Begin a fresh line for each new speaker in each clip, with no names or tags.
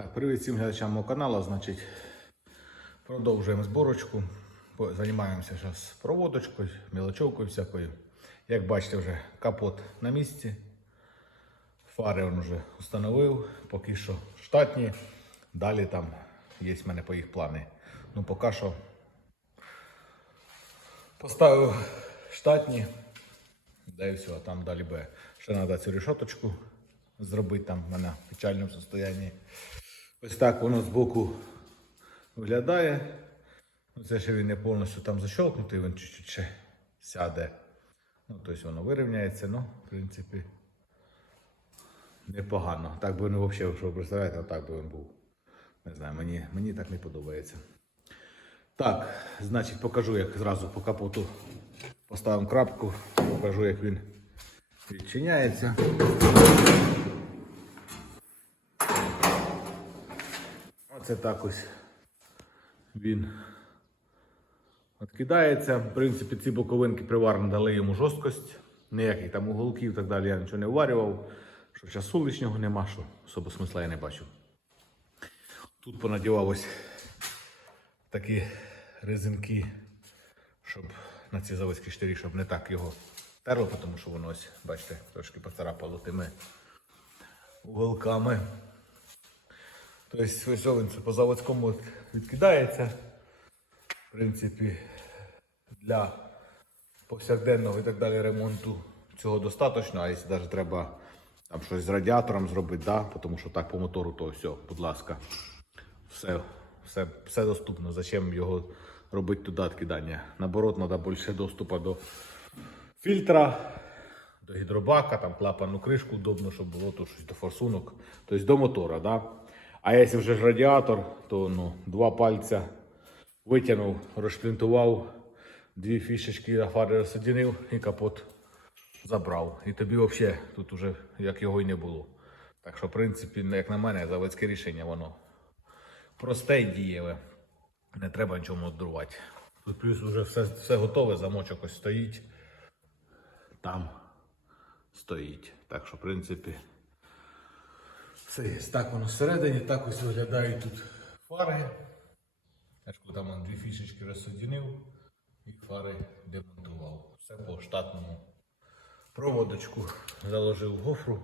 Так, привіт всім глядачам мого каналу. Значить, продовжуємо зборочку. Займаємося зараз проводочкою, мілочовкою всякою. Як бачите, вже капот на місці. Фари він вже встановив, поки що штатні. Далі там є в мене по їх плани. Ну, поки що поставив штатні. Да і все, а там далі буде. Ще треба цю решеточку зробити там в мене в печальному стані. Ось так воно збоку виглядає. Ну, Це ще він не повністю там защолкнутий, він чуть-чуть ще сяде. Ну, тобто воно вирівняється, ну, в принципі, непогано. Так би він взагалі, що ви представляєте, так би він був. Не знаю, мені, мені так не подобається. Так, значить, покажу, як зразу по капоту поставимо крапку, покажу, як він відчиняється. Оце так ось він відкидається. В принципі, ці боковинки приварні дали йому жорсткость. Ніяких там уголків і так далі я нічого не варював. Що часу лишнього нема, що особо смисла я не бачу. Тут понадівав ось такі резинки, щоб на ці заводські штирі, щоб не так його терло, тому що воно ось, бачите, трошки поцарапало тими уголками. Тобто ось він це по заводському відкидається. В принципі, для повсякденного і так далі ремонту цього достатньо. А якщо навіть треба там щось з радіатором зробити, да? тому що так по мотору, то все, будь ласка, все, все, все доступно. Зачем його робити туди відкидання? Наоборот, треба більше доступу до фільтра, до гідробака, там клапану кришку удобно, щоб було тут щось до форсунок, тобто до мотора. Да? А якщо вже ж радіатор, то ну, два пальця витягнув, розшплінтував, дві фішечки на фари розсоединив і капот забрав. І тобі взагалі тут уже як його й не було. Так що, в принципі, як на мене, заводське рішення, воно просте і дієве. Не треба нічого мудрувати. Тут плюс вже все, все готове, замочок ось стоїть. Там стоїть. Так що, в принципі, все є. Так всередині, так ось виглядають тут фари. Ж там дві фішечки розсоединив і фари демонтував. Все по штатному проводочку заложив гофру.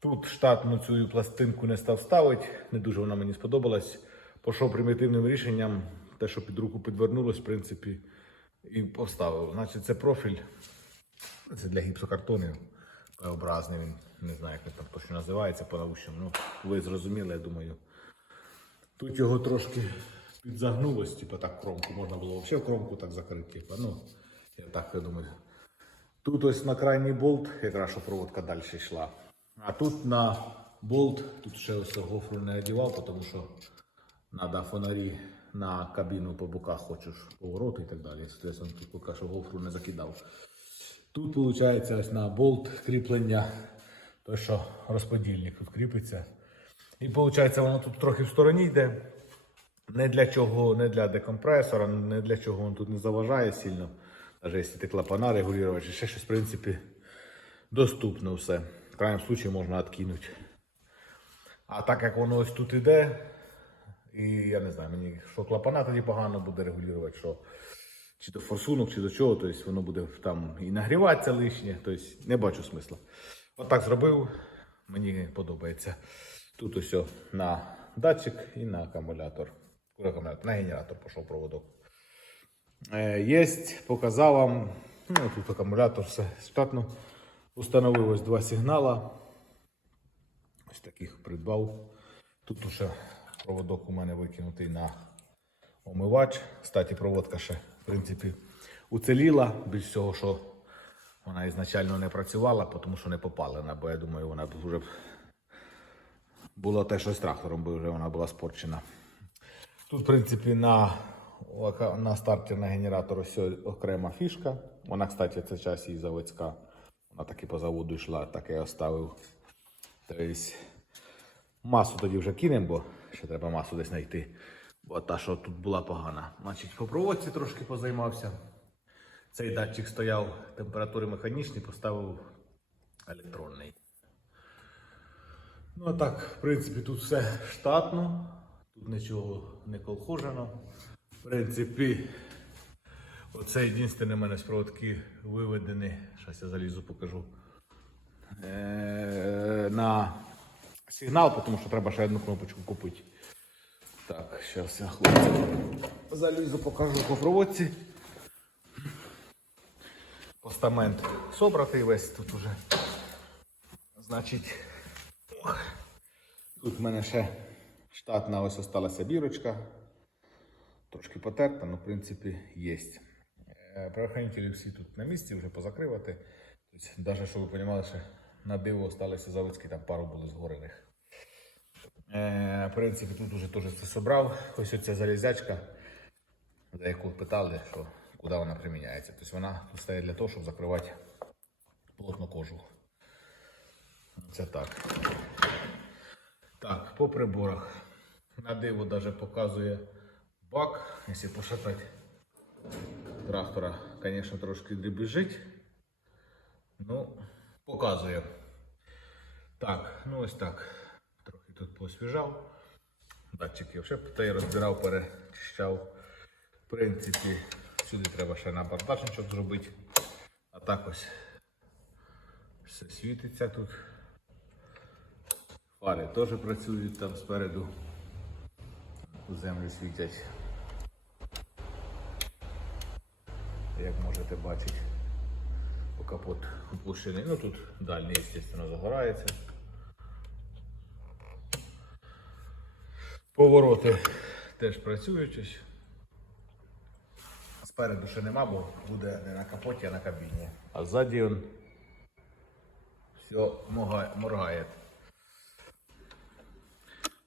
Тут штатну цю пластинку не став ставити, не дуже вона мені сподобалась. Пішов примітивним рішенням, те, що під руку підвернулось, в принципі, і поставив. Значить, це профіль. Це для гіпсокартонів. П-образний він, не знаю, як він там точно називається по научному. Ну, ви зрозуміли, я думаю. Тут його трошки підзагнулось, типу так кромку. Можна було взагалі в кромку так закрити. Типу. Ну, я так я думаю. Тут ось на крайній болт, якраз що проводка далі йшла. А тут на болт, тут ще ось гофру не одягав, тому що треба фонарі на кабіну по боках хочеш повороти і так далі. Тут поки що гофру не закидав. Тут виходить ось на болт кріплення, то що розподільник кріпиться. І виходить, воно тут трохи в стороні йде. Не для чого, не для декомпресора, не для чого він тут не заважає сильно. Навіть якщо ти клапана регулювати, ще щось, в принципі, доступно все. В крайньому випадку можна відкинути. А так як воно ось тут іде, і я не знаю, мені що клапана тоді погано буде регулювати, що чи до форсунок, чи до чого, тобто воно буде там і нагріватися лишнє, тобто не бачу смисла. Отак зробив, мені подобається. Тут ось на датчик і на акумулятор. Акумулятор? На генератор пішов проводок. Е, Єсть, показав вам. Ну, тут акумулятор все штатно. Установив ось два сигнала. Ось таких придбав. Тут уже проводок у мене викинутий на омивач. Кстати, проводка ще, в принципі, уцеліла. Більш всього, що вона ізначально не працювала, тому що не попалена, бо я думаю, вона б вже б було те, що з трактором, бо вже вона була спорчена. Тут, в принципі, на, на старті на генератор ось окрема фішка. Вона, кстати, це час її заводська. Вона так і по заводу йшла, так я оставив. Тобто, масу тоді вже кинемо, бо ще треба масу десь знайти. Бо та, що тут була погана. Значить, по проводці трошки позаймався. Цей датчик стояв температури механічний, поставив електронний. Ну а так, в принципі, тут все штатно, тут нічого не колхожено. В принципі, оце єдине в мене з проводки виведені. Зараз я залізу, покажу. Е, на сигнал, тому що треба ще одну кнопочку купити. Так, зараз я хлопці залізу, покажу по проводці. Постамент собратий весь тут уже. Значить, ох, тут в мене ще штатна ось осталася бірочка. Трошки потерта, але в принципі є. Правоохранителі всі тут на місці вже позакривати. Тобто, навіть, щоб ви розуміли, що на диво залишилися заводські, там пару були згорених. Е, в принципі, тут вже теж це собрав. Ось оця залізячка, за яку питали, що куди вона приміняється. Тобто вона тут стає для того, щоб закривати плотну кожу. Це так. Так, по приборах. На диво навіть показує бак. Якщо пошатати трактора, звісно, трошки дрібіжить. Ну, показує. Так, ну ось так. Тут посвіжав. Датчики вже та розбирав, перечищав. В принципі, сюди треба ще на бардачничок зробити. А так ось все світиться тут. Фари теж працюють там спереду. У землю світять. Як можете бачити, по капот опущений. Ну тут дальній, звісно, загорається. Повороти теж працюють. ось. Спереду ще нема, бо буде не на капоті, а на кабіні. А ззаді він все моргає. моргає.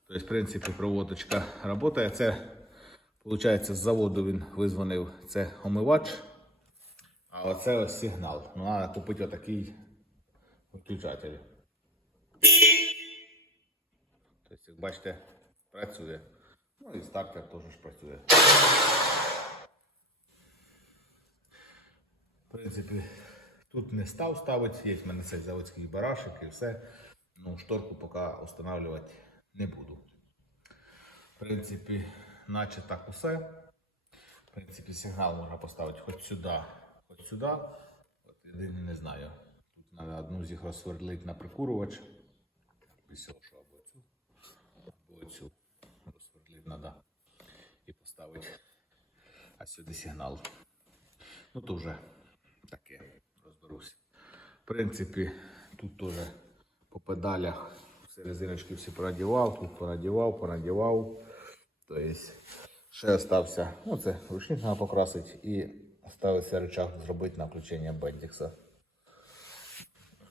Тобто, в принципі, проводочка працює. Це, виходить, з заводу він визвонив. Це омивач. А оце ось сигнал. Ну, треба купити отакий виключатель. Тобто, як бачите, працює. Ну і стартер теж працює. В принципі, тут не став ставити, є в мене цей заводський барашик і все. Ну, шторку поки встановлювати не буду. В принципі, наче так усе. В принципі, сигнал можна поставити хоч сюди, хоч сюди. От єдине не знаю. Тут треба одну з їх на прикурювач. Ось цього, що або цю, або цю треба. І поставити а сюди сигнал. Ну то вже таке розберусь. В принципі, тут теж по педалях всі резиночки всі понадівав, тут понадівав, понадівав. Тобто ще остався, ну це ручник треба покрасити і оставився рычаг зробити на включення бендікса.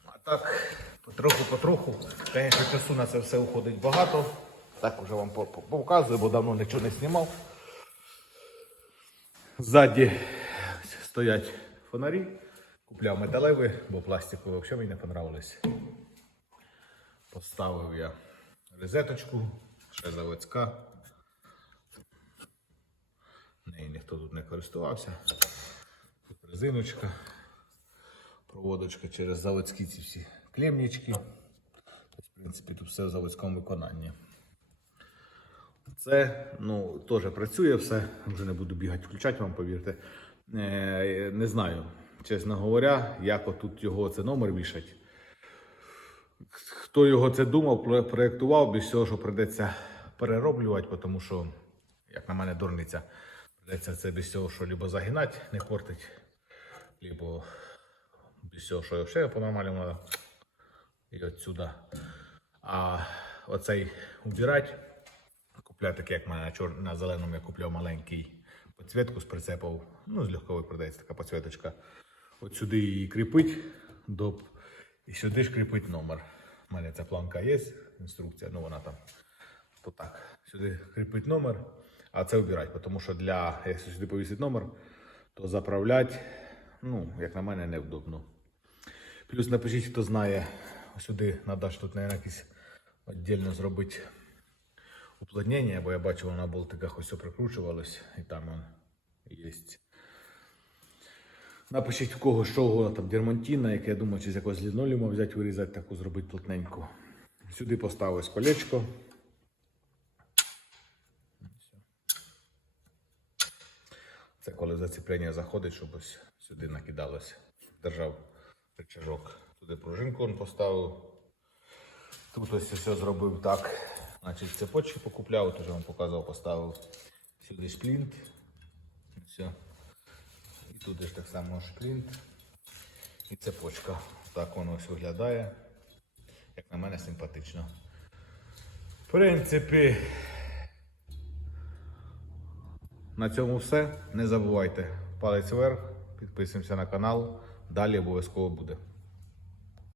А так, потроху-потроху, звісно, часу на це все уходить багато. Так вже вам по- по- показую, бо давно нічого не знімав. Ззаді стоять фонарі. Купляв металеві, бо пластикові взагалі мені не понравились. Поставив я розеточку, ще заводська. Неї ніхто тут не користувався. Тут резиночка, проводочка через заводські ці всі клемнички. Тобто, в принципі, тут все в заводському виконанні. Це ну, теж працює все, вже не буду бігати, включати вам, повірте. Е, не знаю, чесно говоря, як отут його це номер вішать. Хто його це думав, проєктував, без цього, що прийдеться перероблювати, тому що, як на мене, дурниця, прийдеться це без цього, що либо загинати, не портить, либо без цього, що ще по-нормальному. І отсюда. А оцей убирати, купляти таке, як мене на, чор... на зеленому я купляв маленький підсвітку з прицепом. Ну, з легкової продається така підсвіточка. От сюди її кріпить, до... і сюди ж кріпить номер. У мене ця планка є, інструкція, ну вона там. То так, сюди кріпить номер, а це вбирати, тому що для, якщо сюди повісить номер, то заправляти, ну, як на мене, невдобно. Плюс напишіть, хто знає, сюди треба тут, мабуть, якісь віддільно зробити уплотнення, бо я бачив, на болтиках ось прикручувалось, і там он є. Напишіть в кого що угодно, там дермантіна, яке я думаю, чи з якогось лінолеуму взяти, вирізати, таку зробити плотненьку. Сюди поставилось колечко. Це коли зацеплення заходить, щоб ось сюди накидалося. Держав рычажок. Туди пружинку він поставив. Тут ось все зробив так. Значить, цепочки покупляв, теж вам показував, поставив сюди шплінт. Все. І тут ж так само шплінт. І цепочка. Так воно ось виглядає. Як на мене, симпатично. В принципі, на цьому все. Не забувайте. Палець вверх, підписуємося на канал. Далі обов'язково буде.